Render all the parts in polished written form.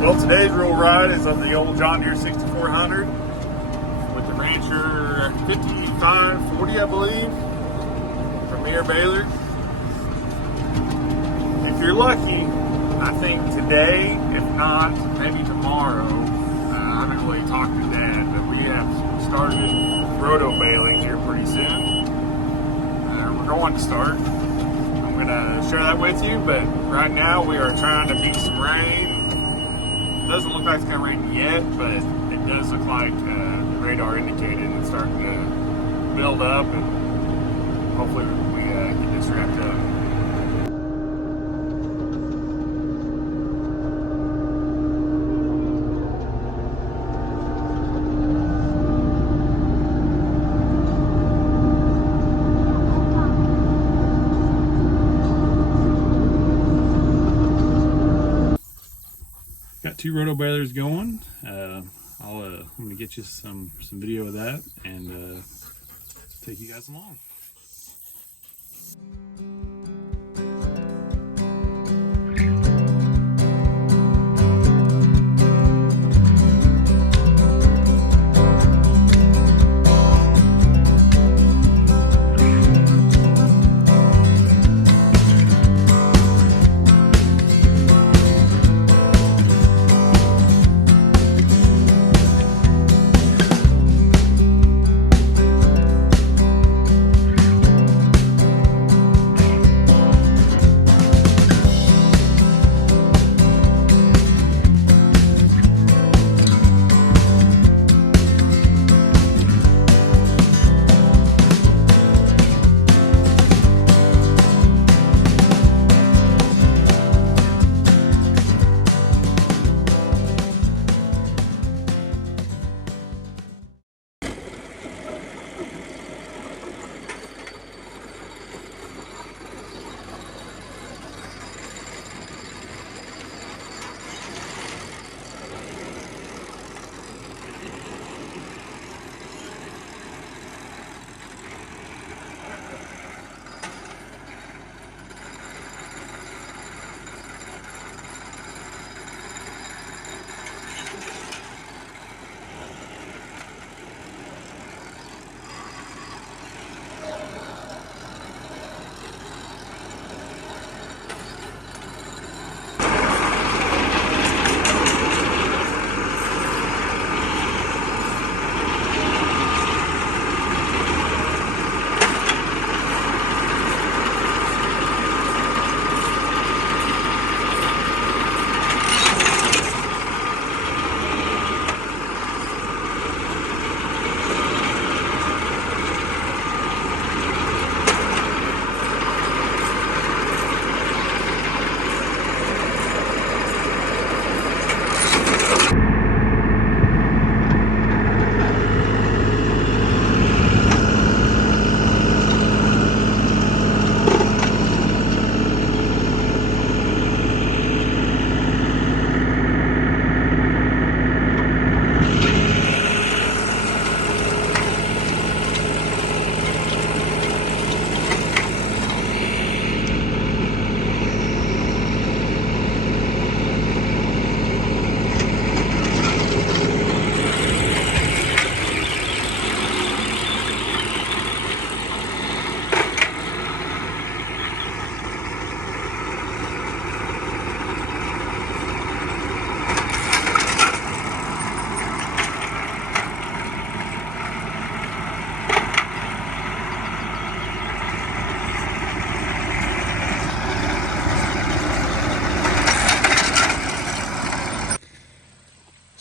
Well, today's real ride is on the old John Deere 6400 with the Rancher 5540, I believe, from Baler. If you're lucky, I think today, if not, maybe tomorrow, I haven't really talked to Dad, but we have started roto-baling here pretty soon. We're going to start. I'm going to share that with you, but right now we are trying to beat some rain. Doesn't look like it's going to rain yet, but it does look like the radar indicated it's starting to build up, and hopefully we get this wrapped up. Got two roto-balers going. I'm gonna get you some video of that and take you guys along.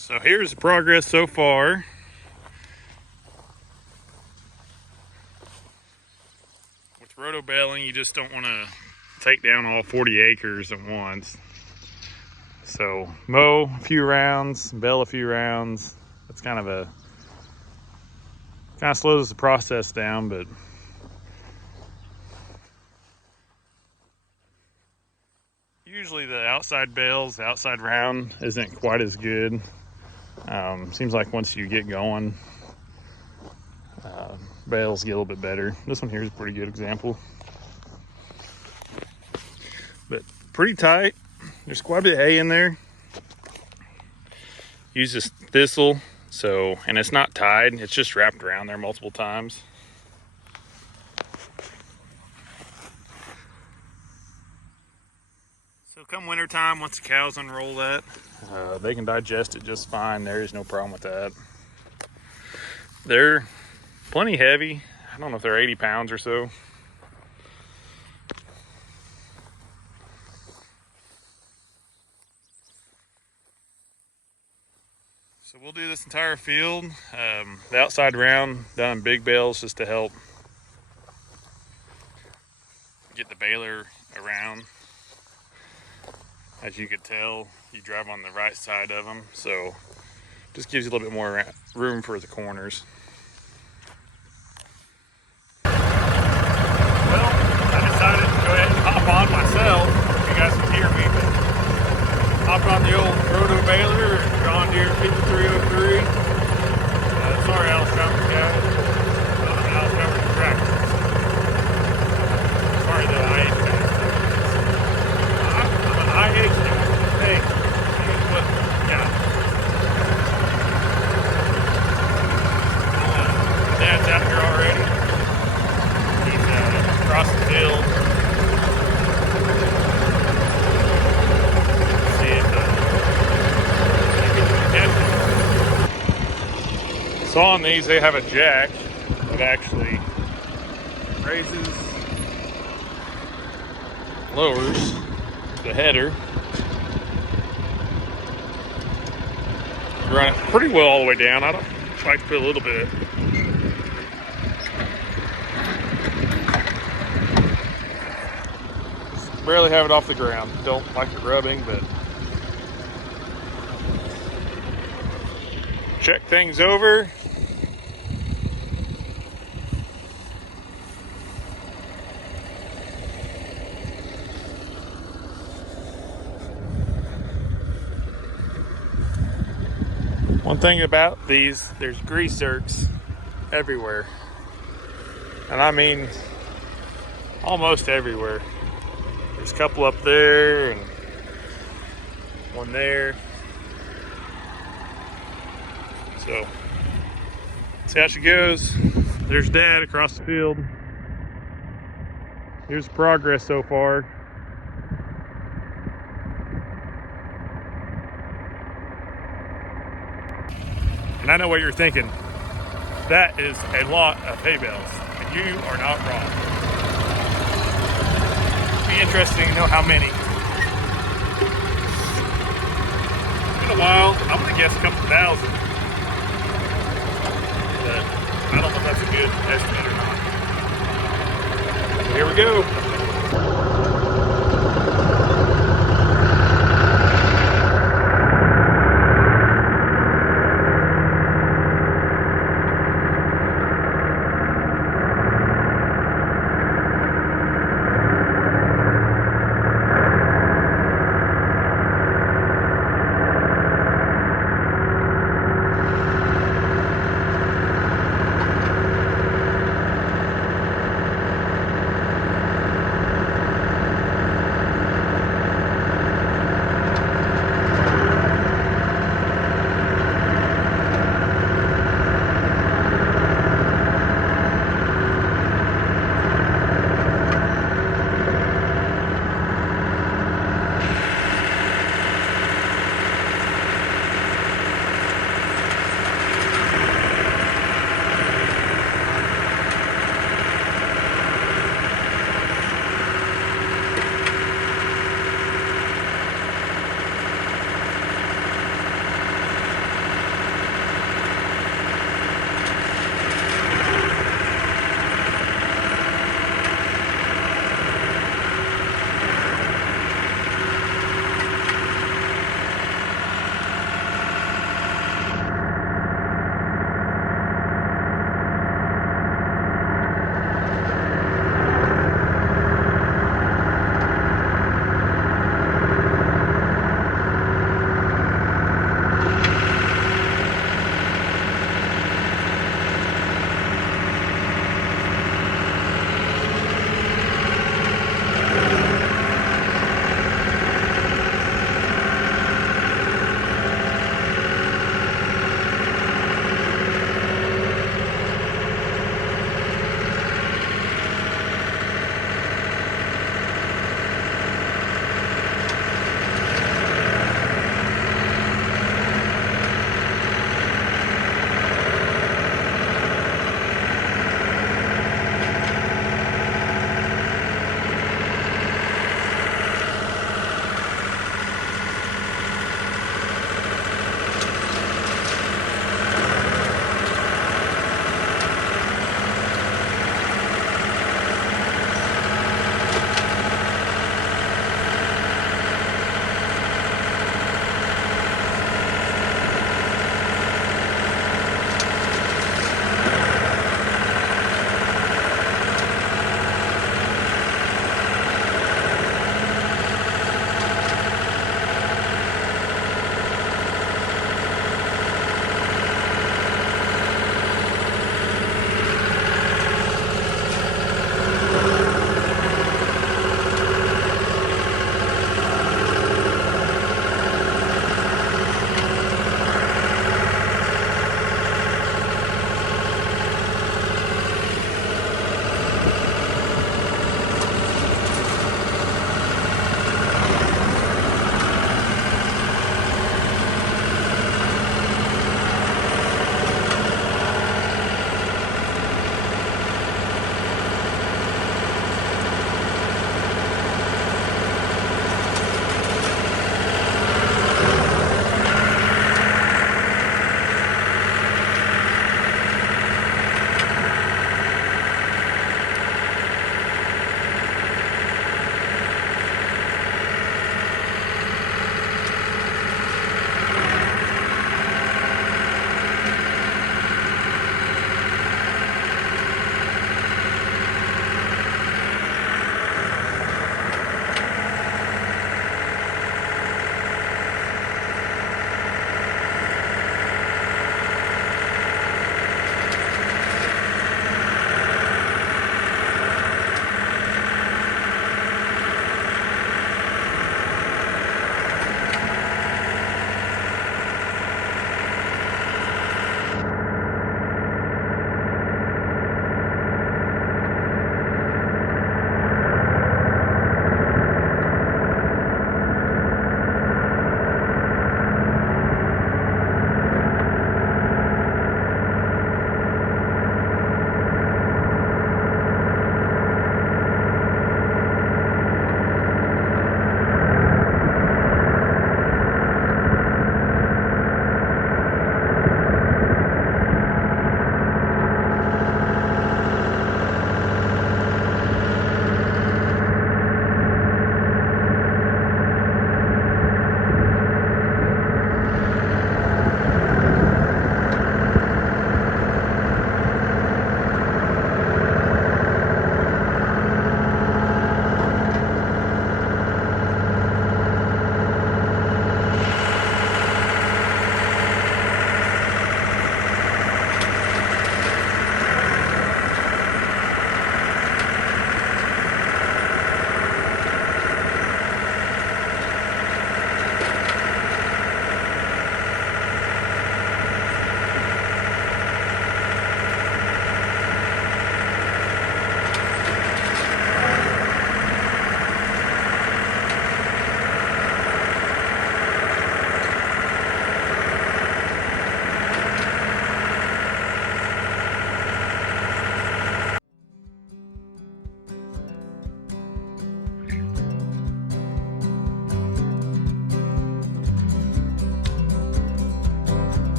So here's the progress so far. With roto-baling, you just don't want to take down all 40 acres at once. So mow a few rounds, bale a few rounds. That's kind of slows the process down, but usually the outside bales, outside round isn't quite as good. Seems like once you get going, bales get a little bit better. This one here is a pretty good example. But pretty tight. There's quite a bit of hay in there. use this thistle, and it's not tied, it's just wrapped around there multiple times. So come winter time, once the cows unroll that, they can digest it just fine. There is no problem with that. They're plenty heavy. I don't know if they're 80 pounds or so. So we'll do this entire field, the outside round done in big bales just to help get the baler around. As you can tell, you drive on the right side of them, so just gives you a little bit more room for the corners. Well, I decided to go ahead and hop on myself. You guys can hear me, but hopped on the old Roto-Baler, John Deere 5303. Sorry, Allis Chalmers guys. Allis Chalmers tractor. Sorry, the IH guys. I'm an IH guy. Hey, but yeah. Dad's out here already. He's across the field. So on these, they have a jack that actually raises, lowers the header. Run it pretty well all the way down. I don't like to put a little bit. Just barely have it off the ground. Don't like it rubbing, but check things over. One thing about these, there's grease zerks everywhere. And I mean, almost everywhere. There's a couple up there and one there. So, see how she goes. There's Dad across the field. Here's the progress so far. And I know what you're thinking. That is a lot of hay bales, and you are not wrong. It'd be interesting to know how many. It's been a while. I'm gonna guess a couple thousand. But I don't know if that's a good estimate or not. So here we go.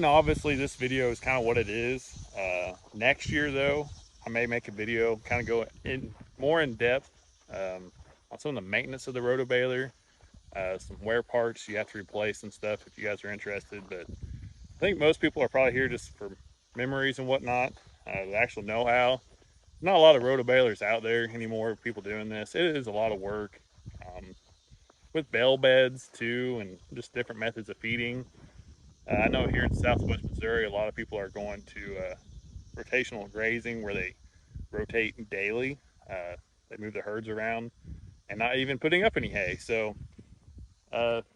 And obviously this video is kind of what it is. Next year though, I may make a video kind of go in more in depth on some of the maintenance of the Roto-Baler, some wear parts you have to replace and stuff if you guys are interested. But I think most people are probably here just for memories and whatnot, the actual know-how. Not a lot of Roto-Balers out there anymore, people doing this. It is a lot of work with bale beds too, and just different methods of feeding. I know here in Southwest Missouri, a lot of people are going to rotational grazing where they rotate daily. They move the herds around and not even putting up any hay. So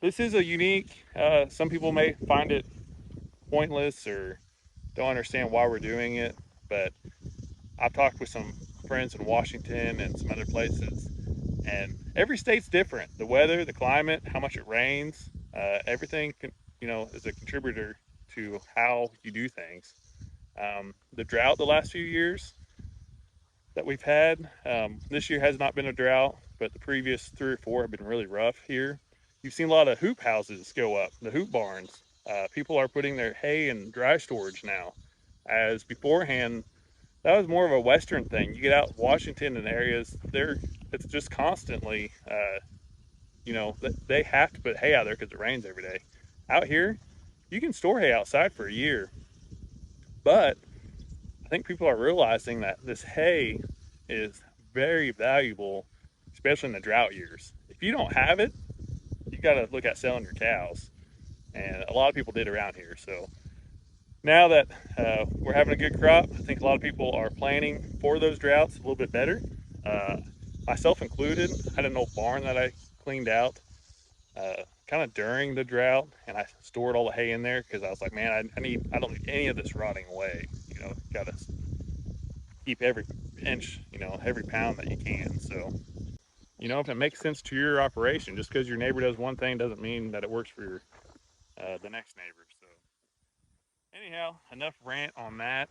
this is a unique, some people may find it pointless or don't understand why we're doing it, but I've talked with some friends in Washington and some other places, and every state's different. The weather, the climate, how much it rains, everything can, is a contributor to how you do things. The drought the last few years that we've had, this year has not been a drought, but the previous 3 or 4 have been really rough here. You've seen a lot of hoop houses go up, the hoop barns. People are putting their hay in dry storage now, as beforehand that was more of a Western thing. You get out Washington and areas, it's just constantly, they have to put hay out there because it rains every day. Out here, you can store hay outside for a year, but I think people are realizing that this hay is very valuable, especially in the drought years. If you don't have it, you got to look at selling your cows, and a lot of people did around here. So now that we're having a good crop, I think a lot of people are planning for those droughts a little bit better. Myself included. I had an old barn that I cleaned out kind of during the drought, and I stored all the hay in there because I was like, man, I don't need any of this rotting away. Got to keep every inch, every pound that you can. So, if it makes sense to your operation, just because your neighbor does one thing doesn't mean that it works for the next neighbor. So, anyhow, enough rant on that.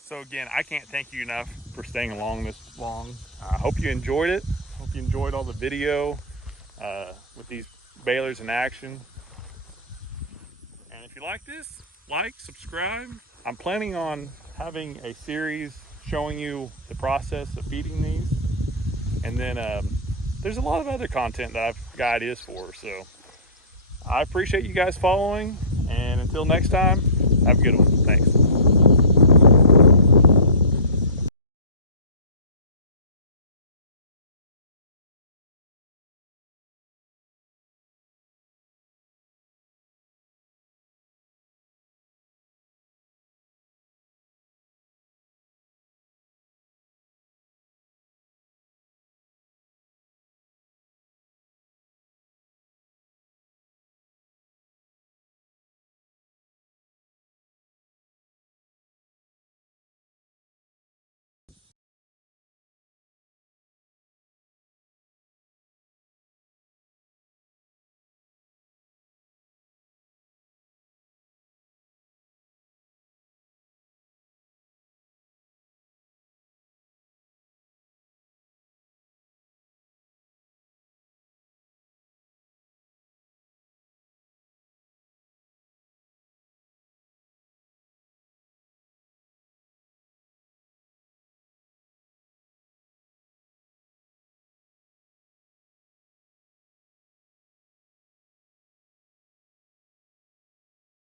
So again, I can't thank you enough for staying along this long. I hope you enjoyed it. Hope you enjoyed all the video with these balers in action. And if you like this, like, subscribe. I'm planning on having a series showing you the process of feeding these. And then there's a lot of other content that I've got ideas for. So I appreciate you guys following. And until next time, have a good one. Thanks.